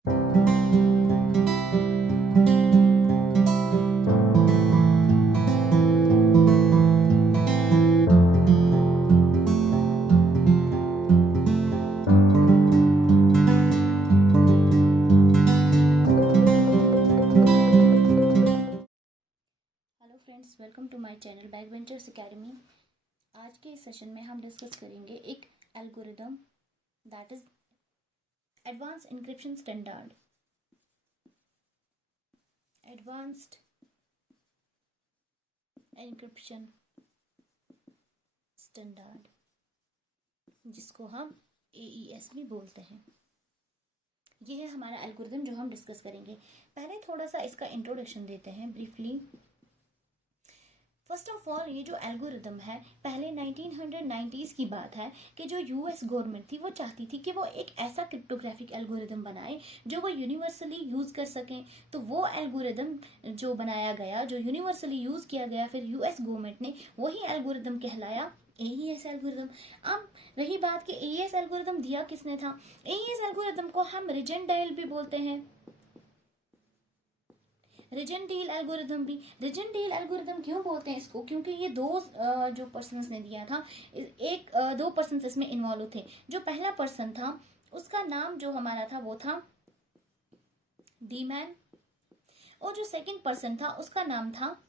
Hello friends, welcome to my channel backbenchers academy. आज के इस सेशन में हम डिस्कस करेंगे एक algorithm that is advance encryption standard. Advanced encryption standard, जिसको हम AES भी बोलते हैं। ये है हमारा एल्गोरिदम जो हम डिस्कस करेंगे। पहले थोड़ा सा इसका इंट्रोडक्शन देते हैं ब्रीफली। फर्स्ट ऑफ ऑल, ये जो एल्गोरिदम है, पहले 1990s की बात है कि जो US गवर्नमेंट थी वो चाहती थी कि वो एक ऐसा क्रिप्टोग्राफिक एल्गोरिदम बनाए जो वो यूनिवर्सली यूज कर सकें। तो वो एल्गोरिदम जो बनाया गया, जो यूनिवर्सली यूज किया गया, फिर US गवर्नमेंट ने वही एल्गोरिदम कहलाया AES एल्गोरिदम। अब रही बात कि AES एल्गोरिदम दिया किसने था। AES एल्गोरिदम को हम रिजेंडाइल भी बोलते हैं, रिजेंडेल एल्गोरिदम भी। रिजेंडेल एल्गोरिदम क्यों बोलते हैं इसको? क्योंकि ये दो जो पर्सन्स ने दिया था, दो पर्सन्स इसमें इन्वॉल्व थे। जो पहला पर्सन था उसका नाम जो हमारा था वो था डीमैन, और जो सेकंड पर्सन था उसका नाम था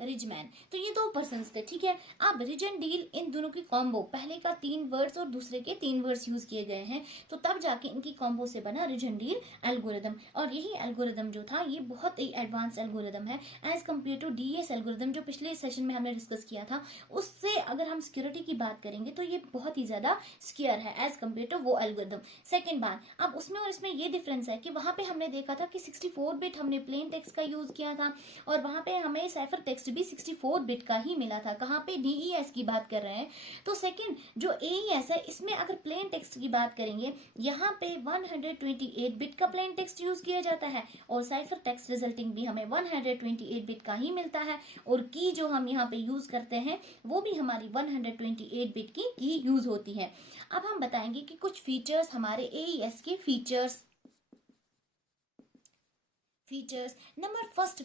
रिजमैन। तो ये दो पर्सन्स थे, ठीक है। अब रिज एंड डील, इन दोनों की कॉम्बो, पहले का 3 वर्ड्स और दूसरे के 3 वर्ड्स यूज किए गए हैं, तो तब जाके इनकी कॉम्बो से बना रिज एंड डील एल्गोरिदम। और यही एल्गोरिदम जो था ये बहुत ही एडवांस एल्गोरिदम है as compare to DES algorithm जो पिछले सेशन में हमने डिस्कस किया था। उससे अगर हम सिक्योरिटी की बात करेंगे तो ये बहुत ही ज्यादा सिक्योर है एज कम्पेयर टू वो एल्गोरिदम। सेकेंड बात, अब उसमें और इसमें ये डिफरेंस है कि वहां पे हमने देखा था कि 64 बिट हमने प्लेन टेक्स्ट का यूज किया था, और वहां पे हमें साइफर टेक्स्ट भी 64 बिट का ही मिला था। कहाँ पे? DES की बात कर रहे हैं। तो सेकंड जो AES है, इसमें अगर प्लेन टेक्स्ट की बात करेंगे, यहाँ पे 128 बिट का प्लेन टेक्स्ट यूज किया जाता है, और साइफर टेक्स्ट रिजल्टिंग भी हमें 128 बिट का ही मिलता है, और की जो हम यहाँ पे यूज करते हैं वो भी हमारी 128 बिट की यूज होती है। अब हम बताएंगे कि कुछ फीचर्स हमारे AES के फीचर्स। नंबर फर्स्ट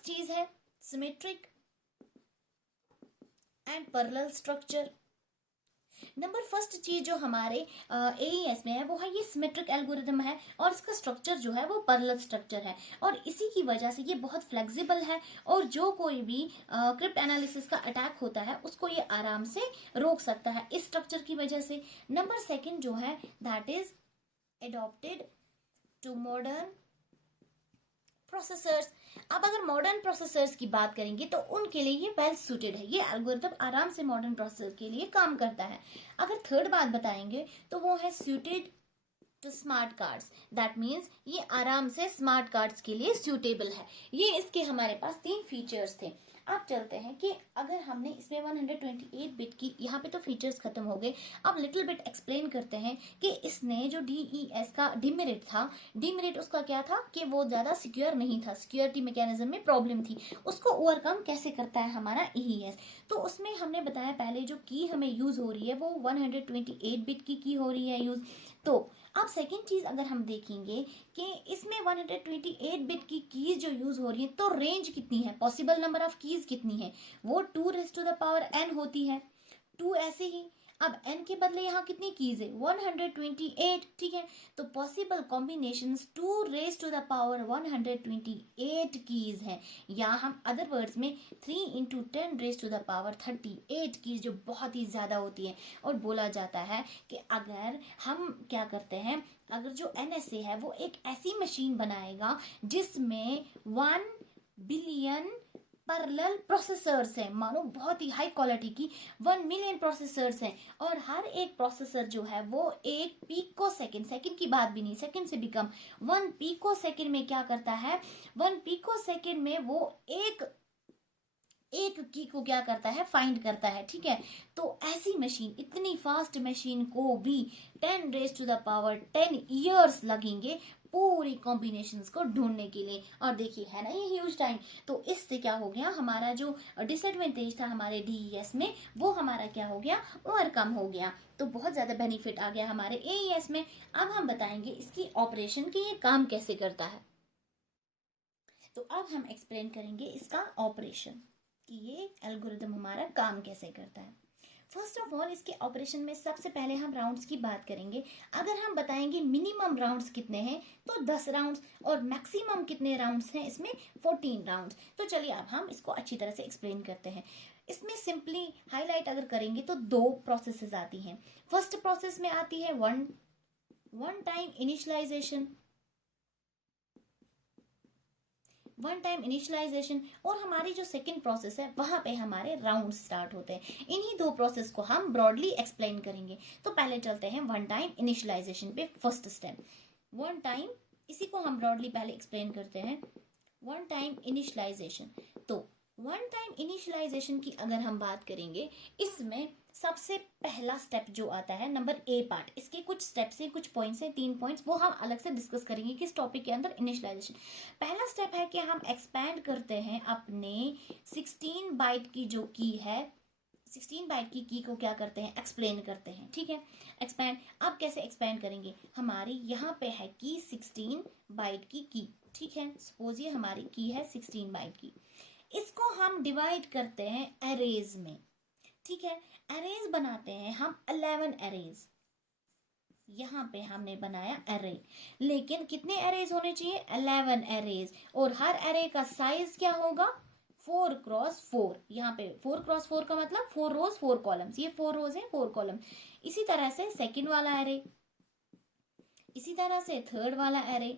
चीज है symmetric and parallel structure. Number first चीज जो हमारे AES में है वो है ये सिमेट्रिक एल्गोरिदम है, और इसका स्ट्रक्चर जो है वो पैरेलल स्ट्रक्चर है, और इसी की वजह से ये बहुत फ्लेक्सिबल है, और जो कोई भी क्रिप्ट एनालिसिस का अटैक होता है उसको ये आराम से रोक सकता है इस स्ट्रक्चर की वजह से। नंबर सेकंड जो है that is adopted to modern processors. अब अगर मॉडर्न प्रोसेसर्स की बात करेंगे तो उनके लिए ये वेल सूटेड है, ये एल्गोरिथम आराम से मॉडर्न प्रोसेसर के लिए काम करता है। अगर थर्ड बात बताएंगे तो वो है suited to smart cards. That means ये आराम से स्मार्ट कार्ड्स के लिए सूटेबल है। ये इसके हमारे पास 3 फीचर्स थे। अब चलते हैं कि अगर हमने इसमें 128 बिट की, यहाँ पे तो फीचर्स खत्म हो गए, अब लिटिल बिट एक्सप्लेन करते हैं कि इसने जो DES का डिमेरिट था, डिमेरिट उसका क्या था कि वो ज्यादा सिक्योर नहीं था, सिक्योरिटी मैकेनिज्म में प्रॉब्लम थी, उसको ओवरकम कैसे करता है हमारा AES। तो उसमें हमने बताया पहले जो की हमें यूज हो रही है वो 128 बिट की हो रही है यूज। तो अब सेकेंड चीज अगर हम देखेंगे कि इसमें 128 बिट की कीज जो यूज हो रही है, तो रेंज कितनी है, पॉसिबल नंबर ऑफ कीज कितनी है, वो 2⁻n होती है। 2 ऐसे ही, अब n के बदले यहाँ कितनी कीज है, 128, ठीक है। तो पॉसिबल कॉम्बिनेशंस 2⁻128 कीज है, या हम अदर वर्ड्स में 3 × 10⁻38 कीज, जो बहुत ही ज्यादा होती है। और बोला जाता है कि अगर हम क्या करते हैं, अगर जो NSA है वो एक ऐसी मशीन बनाएगा जिसमें 1 बिलियन पैरेलल प्रोसेसर्स हैं, मानो बहुत ही हाई क्वालिटी की 1 मिलियन प्रोसेसर्स हैं, और हर एक प्रोसेसर जो है वो 1 पिको सेकंड, सेकंड की बात भी नहीं, सेकंड से भी कम, 1 पिको सेकंड में क्या करता है, 1 पिको सेकंड में वो एक की को क्या करता है, फाइंड करता है, ठीक है। तो ऐसी मशीन, इतनी फास्ट मशीन को भी 10⁻10 ईयर्स लगेंगे पूरी कॉम्बिनेशंस को ढूंढने के लिए। और देखिए है ना ये ह्यूज टाइम, तो इससे क्या हो गया, हमारा जो डिसएडवांटेज था हमारे डीईएस में वो हमारा क्या हो गया, ओवरकम हो गया। तो बहुत ज्यादा बेनिफिट आ गया हमारे एईएस में। अब हम बताएंगे इसकी ऑपरेशन कि ये काम कैसे करता है। तो अब हम एक्सप्लेन करेंगे इसका ऑपरेशन कि ये एल्गोरिदम हमारा काम कैसे करता है। फर्स्ट ऑफ ऑल इसके ऑपरेशन में सबसे पहले हम राउंड्स की बात करेंगे। अगर हम बताएंगे मिनिमम राउंड्स कितने हैं तो 10 राउंड्स, और मैक्सिमम कितने राउंड्स हैं इसमें 14 राउंड्स। तो चलिए अब हम इसको अच्छी तरह से एक्सप्लेन करते हैं। इसमें सिंपली हाईलाइट अगर करेंगे तो 2 प्रोसेसेस आती हैं। फर्स्ट प्रोसेस में आती है वन टाइम इनिशियलाइजेशन, और हमारी जो सेकंड प्रोसेस है वहां पे हमारे राउंड स्टार्ट होते हैं। इन्हीं 2 प्रोसेस को हम ब्रॉडली एक्सप्लेन करेंगे। तो पहले चलते हैं वन टाइम इनिशियलाइजेशन पे। फर्स्ट स्टेप वन टाइम, इसी को हम ब्रॉडली पहले एक्सप्लेन करते हैं। वन टाइम इनिशियलाइजेशन, तो वन टाइम इनिशियलाइजेशन की अगर हम बात करेंगे, इसमें सबसे पहला स्टेप जो आता है नंबर ए पार्ट, इसके कुछ स्टेप्स हैं, कुछ पॉइंट्स हैं, 3 पॉइंट्स, वो हम अलग से डिस्कस करेंगे किस टॉपिक के अंदर, इनिशियलाइजेशन। पहला स्टेप है कि हम एक्सपैंड करते हैं अपने 16 बाइट की जो की है, 16 बाइट की को क्या करते हैं, एक्सप्लेन करते हैं। ठीक है, एक्सपैंड। अब कैसे एक्सपैंड करेंगे, हमारी यहाँ पे है की 16 बाइट की। ठीक है, सपोज ये हमारी की है 16 बाइट की, इसको हम डिवाइड करते हैं एरेज में। ठीक है, एरेज बनाते हैं हम 11 एरेज। यहाँ पे हमने बनाया एरे, लेकिन कितने एरेज होने चाहिए, 11 एरेज, और हर एरे का साइज क्या होगा, 4x4। यहाँ पे 4x4 का मतलब 4 रोज 4 कॉलम्स, ये 4 रोज है 4 कॉलम। इसी तरह से सेकंड वाला एरे, इसी तरह से थर्ड वाला एरे,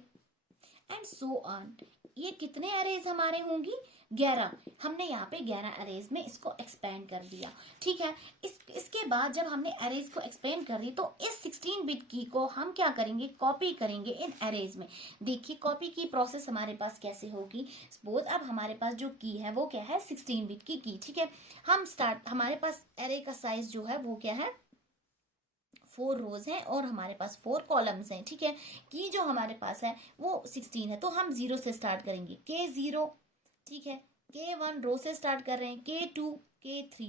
एंड सो ऑन। ये कितने एरेज हमारे होंगी, 11। हमने यहाँ पे 11 एरेज में इसको एक्सपेंड कर दिया। ठीक है, इसके बाद जब हमने एरेज को एक्सपेंड कर दी तो इस 16 बिट की को हम क्या करेंगे, कॉपी करेंगे इन एरेज में। देखिए कॉपी की प्रोसेस हमारे पास कैसे होगी। सपोज अब हमारे पास जो की है वो क्या है, 16 बिट की। ठीक है, हम स्टार्ट, हमारे पास एरे का साइज जो है वो क्या है, 4 रोज हैं और हमारे पास 4 कॉलम्स हैं। ठीक है, की जो हमारे पास है वो 16 है, तो हम 0 से स्टार्ट करेंगे, K0। ठीक है, K1 रो से स्टार्ट कर रहे हैं, K2, K3,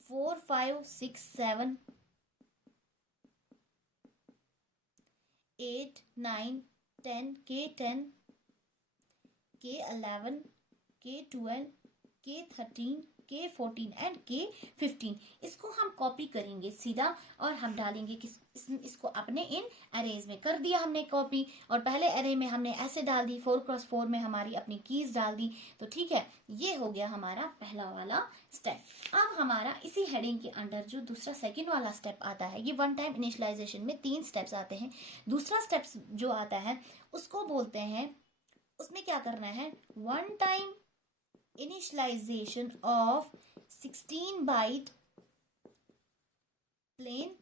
4, 5, 6, 7, 8, 9, 10, K10, K11, K12, K13, K14 and K15। इसको हम कॉपी करेंगे सीधा और हम डालेंगे इसको अपने इन अरेज में। कर दिया हमने कॉपी, और पहले अरे में हमने ऐसे डाल दी, 4x4 में हमारी अपनी कीज डाल दी। तो ठीक है, ये हो गया हमारा पहला वाला स्टेप। अब हमारा इसी हेडिंग के अंडर जो दूसरा सेकंड वाला स्टेप आता है, ये वन टाइम इनिशियलाइजेशन में 3 स्टेप्स आते हैं। दूसरा स्टेप जो आता है उसको बोलते हैं, उसमें क्या करना है, one time initialisation of 16 byte plain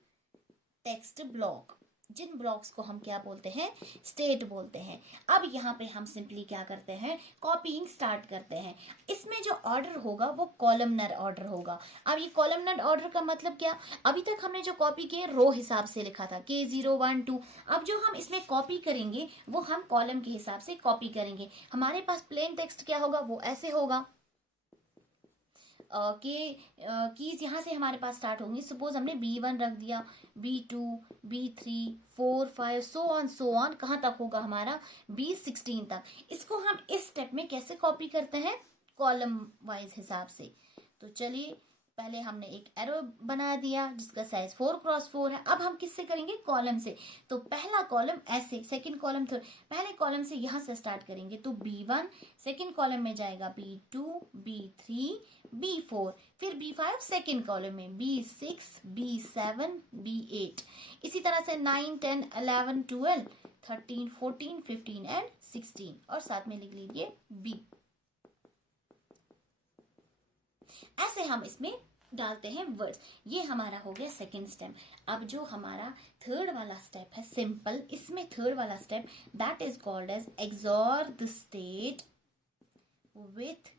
text block, जिन ब्लॉक्स को हम क्या बोलते हैं, स्टेट बोलते हैं। अब यहाँ पे हम सिंपली क्या करते हैं, कॉपीइंग स्टार्ट करते हैं। इसमें जो ऑर्डर होगा वो कॉलमनर ऑर्डर होगा। अब ये कॉलमनर ऑर्डर का मतलब क्या, अभी तक हमने जो कॉपी किए रो हिसाब से लिखा था, K0, 1, 2। अब जो हम इसमें कॉपी करेंगे वो हम कॉलम के हिसाब से कॉपी करेंगे। हमारे पास प्लेन टेक्स्ट क्या होगा, वो ऐसे होगा कीज यहाँ से हमारे पास स्टार्ट होंगी। सपोज हमने B1 रख दिया, B2, B3, 4, 5, सो ऑन कहाँ तक होगा हमारा, B16 तक। इसको हम इस स्टेप में कैसे कॉपी करते हैं, कॉलम वाइज हिसाब से। तो चलिए पहले हमने एक एरो बना दिया जिसका साइज 4x4 है। अब हम किससे करेंगे, कॉलम से। तो पहला कॉलम ऐसे, सेकंड कॉलम थर्ड, पहले कॉलम से यहां से स्टार्ट करेंगे। तो B1, सेकंड कॉलम में जाएगा B2, B3, B4, फिर B5 सेकंड कॉलम में, B6, B7, B8, इसी तरह से 9, 10, 11, 12, 13, 14, 15 एंड 16, और साथ में लिख लीजिए B। ऐसे हम इसमें डालते हैं वर्ड्स। ये हमारा हो गया सेकंड स्टेप। अब जो हमारा थर्ड वाला स्टेप है, सिंपल, इसमें थर्ड वाला step that is called as XOR the state with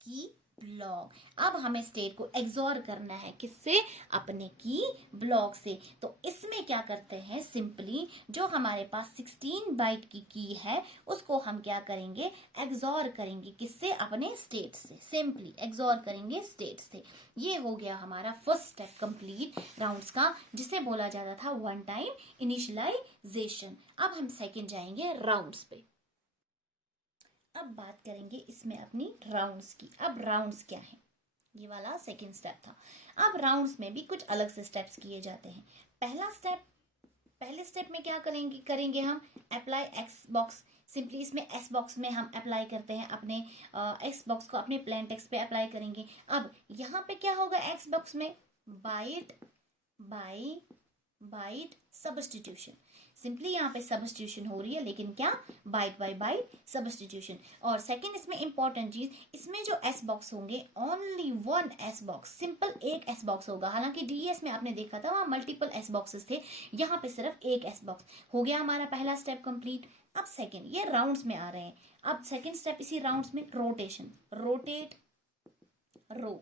key block. अब हमें स्टेट को एक्सॉर करना है, किससे? अपने की ब्लॉक से। तो इसमें क्या करते हैं, सिंपली जो हमारे पास 16 बाइट की है उसको हम क्या करेंगे, एक्सॉर करेंगे, किससे? अपने स्टेट से। सिंपली एक्सॉर करेंगे स्टेट से। ये हो गया हमारा फर्स्ट स्टेप कंप्लीट राउंड्स का, जिसे बोला जाता था वन टाइम इनिशियलाइजेशन। अब हम सेकंड जाएंगे राउंड्स पे। अब बात करेंगे इसमें अपनी राउंड्स की। अब राउंड्स क्या है, ये वाला सेकंड स्टेप था। अब राउंड्स में भी कुछ अलग से स्टेप्स किए जाते हैं। पहला स्टेप, पहले स्टेप में क्या करेंगे हम, अप्लाई एक्स बॉक्स। सिंपली इसमें एस बॉक्स में हम अप्लाई करते हैं, अपने एक्स बॉक्स को अपने प्लेन टेक्स्ट पे अप्लाई करेंगे। अब यहाँ पे क्या होगा, एक्स बॉक्स में byte by byte substitution. Simply यहाँ पे सब्स्टिट्यूशन हो रही है, लेकिन क्या, बाइट बाय बाइट सब्स्टिट्यूशन। और सेकंड इसमें इंपॉर्टेंट चीज, इसमें जो एस बॉक्स होंगे, only one S box, simple एक एस बॉक्स होगा। हालांकि डीएस में आपने देखा था वहां मल्टीपल एस बॉक्सेस थे, यहाँ पे सिर्फ एक एस बॉक्स। हो गया हमारा पहला स्टेप कंप्लीट। अब सेकंड, ये राउंड्स में आ रहे हैं। अब सेकंड स्टेप इसी राउंड्स में रोटेशन, रोटेट रो।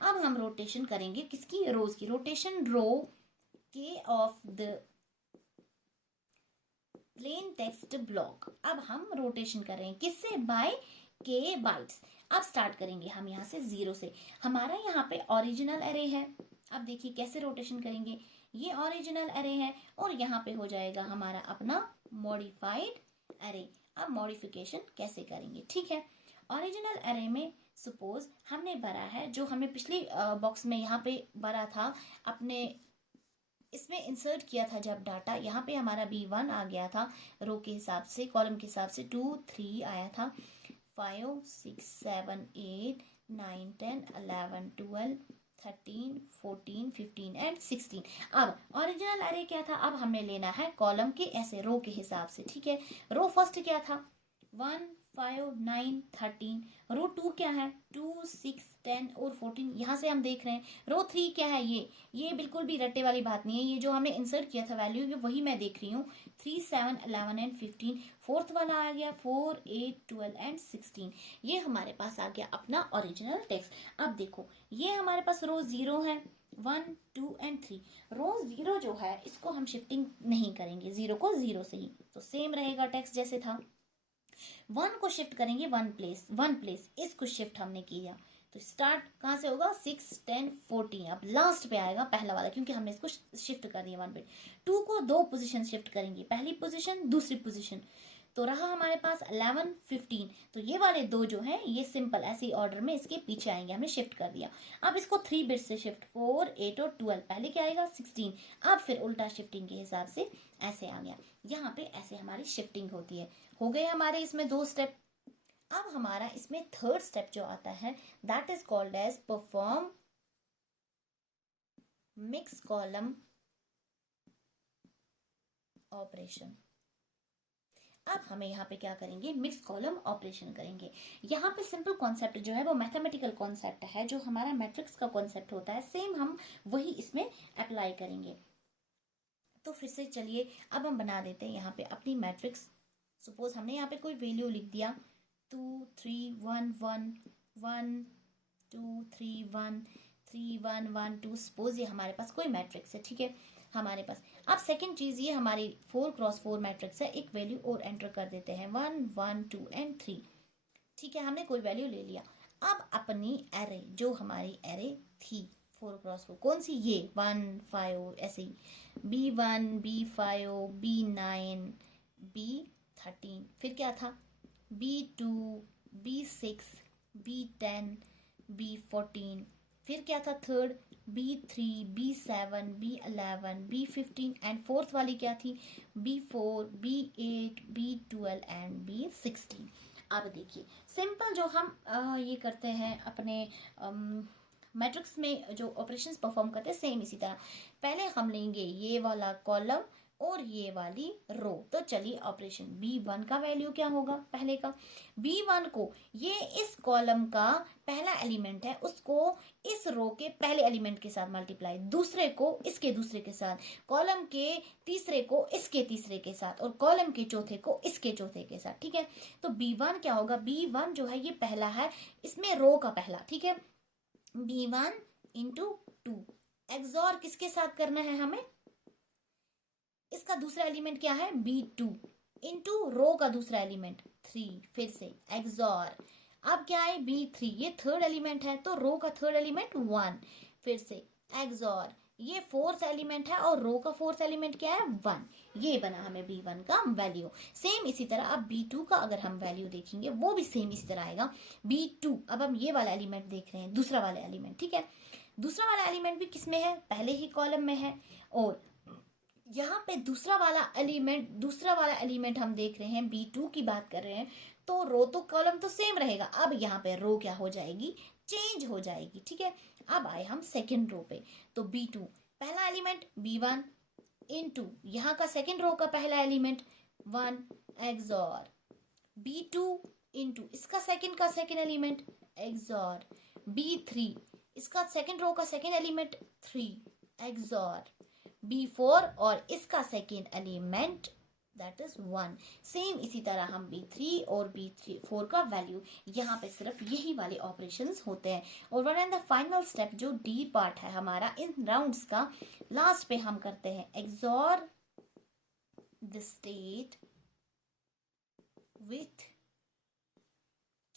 अब हम रोटेशन करेंगे किसकी, रोज की। रोटेशन रो के of the plane text block. अब हम रोटेशन कर रहे हैं किससे, बाय के बाइट्स। अब स्टार्ट करेंगे हम यहाँ से 0 से। हमारा यहाँ पे ओरिजिनल एरे है। अब देखिए कैसे रोटेशन करेंगे, ये ओरिजिनल एरे है और यहाँ पे हो जाएगा हमारा अपना मॉडिफाइड एरे। अब मॉडिफिकेशन कैसे करेंगे, ठीक है। ओरिजिनल एरे में सपोज हमने भरा है, जो हमें पिछली बॉक्स में यहाँ पे भरा था, अपने इसमें इंसर्ट किया था जब डाटा, यहाँ पे हमारा B1 आ गया था रो के हिसाब से, कॉलम के हिसाब से 2 3 आया था, 5 6 7 8 9 10 11 12 13 14 15 एंड 16। अब ओरिजिनल एरे क्या था, अब हमें लेना है कॉलम के ऐसे रो के हिसाब से, ठीक है। रो फर्स्ट क्या था, 1 5 9 13। रो 2 क्या है, 2 6 10 और 14, यहाँ से हम देख रहे हैं। रो 3 क्या है, ये बिल्कुल भी रट्टे वाली बात नहीं है, ये जो हमने इंसर्ट किया था वैल्यू, ये वही मैं देख रही हूँ। 3 7 11 एंड 15। फोर्थ वाला आ गया 4 8 12 एंड 16। ये हमारे पास आ गया अपना ओरिजिनल टेक्स्ट। अब देखो ये हमारे पास रो 0 है, 1 2 एंड 3। रो 0 जो है इसको हम शिफ्टिंग नहीं करेंगे, 0 को 0 से ही, तो सेम रहेगा टेक्स्ट जैसे था। 1 को शिफ्ट करेंगे 1 प्लेस, इसको शिफ्ट हमने किया, तो स्टार्ट कहाँ से होगा, 6 10 14। अब लास्ट पे आएगा पहला वाला, क्योंकि हमने इसको शिफ्ट कर दिया 1 पे। 2 को 2 पोजीशन शिफ्ट करेंगे, पहली पोजीशन दूसरी पोजीशन, तो रहा हमारे पास 11 15। तो ये वाले दो जो हैं ये सिंपल ऐसे ही ऑर्डर में इसके पीछे आएंगे, हमने शिफ्ट कर दिया। अब इसको 3 बिट से शिफ्ट, 4 8 और 12, पहले क्या आएगा 16। अब फिर उल्टा शिफ्टिंग के हिसाब से ऐसे आ गया, यहाँ पे ऐसे हमारी शिफ्टिंग होती है। हो गए हमारे इसमें 2 स्टेप। अब हमारा इसमें थर्ड स्टेप जो आता है, that is called as perform mix column operation. अब हमें यहाँ पे क्या करेंगे, मिक्स कॉलम ऑपरेशन करेंगे। यहाँ पे सिंपल कॉन्सेप्ट जो है वो मैथमेटिकल कॉन्सेप्ट है, जो हमारा मैट्रिक्स का कॉन्सेप्ट होता है, सेम हम वही इसमें अप्लाई करेंगे। तो फिर से चलिए अब हम बना देते हैं यहाँ पे अपनी मैट्रिक्स। सपोज हमने यहाँ पे कोई वैल्यू लिख दिया 2 3 1 1 1 2 3 1 3 1 1 2। सपोज ये हमारे पास कोई मैट्रिक्स है, ठीक है हमारे पास। अब सेकंड चीज, ये हमारी 4x4 मैट्रिक्स है, एक वैल्यू और एंटर कर देते हैं 1 1 2 एंड 3, ठीक है। हमने कोई वैल्यू ले लिया। अब अपनी एरे, जो हमारी एरे थी 4x4, कौन सी, ये 1 5 ऐसे ही, B1 B5 B9 B13, फिर क्या था B2 B6 B10 B14, फिर क्या था third B3 B7 B11 B15 and fourth वाली क्या थी B4 B8 B12 and B16। अब देखिए सिंपल जो हम ये करते हैं अपने मैट्रिक्स में जो ऑपरेशंस परफॉर्म करते हैं, सेम इसी तरह। पहले हम लेंगे ये वाला कॉलम, और ये वाली रो। तो चलिए ऑपरेशन B1 का वैल्यू क्या होगा पहले का। B1 को ये इस कॉलम का पहला एलिमेंट है उसको इस रो के पहले एलिमेंट के साथ मल्टीप्लाई, दूसरे को इसके दूसरे के साथ, कॉलम के तीसरे को इसके तीसरे के साथ और कॉलम के चौथे को इसके चौथे के साथ। ठीक है, तो B1 क्या होगा, B1 जो है ये पहला है इसमें रो का पहला। ठीक है, B1 इंटू 2 एक्सॉर किसके साथ करना है हमें, इसका दूसरा एलिमेंट क्या है B2 इंटू रो का दूसरा एलिमेंट 3, फिर से एक्सॉर। अब क्या है B3, ये थर्ड एलिमेंट है तो रो का थर्ड एलिमेंट 1, फिर से एक्सॉर। ये फोर्थ एलिमेंट है और रो का फोर्थ एलिमेंट क्या है 1। ये बना हमें B1 का वैल्यू। सेम इसी तरह अब B2 का अगर हम वैल्यू देखेंगे वो भी सेम इसी तरह आएगा। B2 अब हम ये वाला एलिमेंट देख रहे हैं, दूसरा वाला एलिमेंट। ठीक है, दूसरा वाला एलिमेंट भी किसमें है, पहले ही कॉलम में है और यहाँ पे दूसरा वाला एलिमेंट हम देख रहे हैं B2 की बात कर रहे हैं तो रो तो कॉलम तो सेम रहेगा। अब यहाँ पे रो क्या हो जाएगी, चेंज हो जाएगी। ठीक है, अब आए हम सेकंड रो पे तो B2 पहला एलिमेंट B1 इंटू यहाँ का सेकंड रो का पहला एलिमेंट 1 एक्सॉर B2 इंटू इसका सेकंड एलिमेंट एक्सॉर B3 इसका सेकंड रो का सेकंड एलिमेंट 3 एक्सॉर B4 और इसका second element that is 1। Same इसी तरह हम B3 और B4 का वैल्यू, यहाँ पे सिर्फ यही वाले ऑपरेशंस होते हैं। और one and the final step जो D पार्ट है हमारा इन राउंड्स का, लास्ट पे हम करते हैं XOR the state with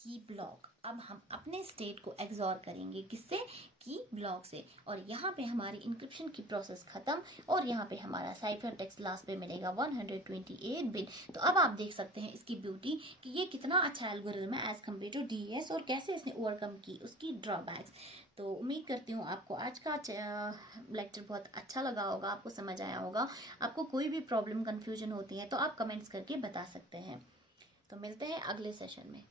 key block. अब हम अपने स्टेट को एक्सॉर करेंगे किससे, की ब्लॉक से। और यहाँ पे हमारी इंक्रिप्शन की प्रोसेस खत्म और यहाँ पे हमारा साइफर टेक्स्ट लास्ट पे मिलेगा 128 बिट। तो अब आप देख सकते हैं इसकी ब्यूटी कि ये कितना अच्छा एल्गोरिथम है एज कम्पेयर टू DES और कैसे इसने ओवरकम की उसकी ड्रॉबैक्स। तो उम्मीद करती हूँ आपको आज का लेक्चर बहुत अच्छा लगा होगा, आपको समझ आया होगा। आपको कोई भी प्रॉब्लम कन्फ्यूजन होती है तो आप कमेंट्स करके बता सकते हैं। तो मिलते हैं अगले सेशन में।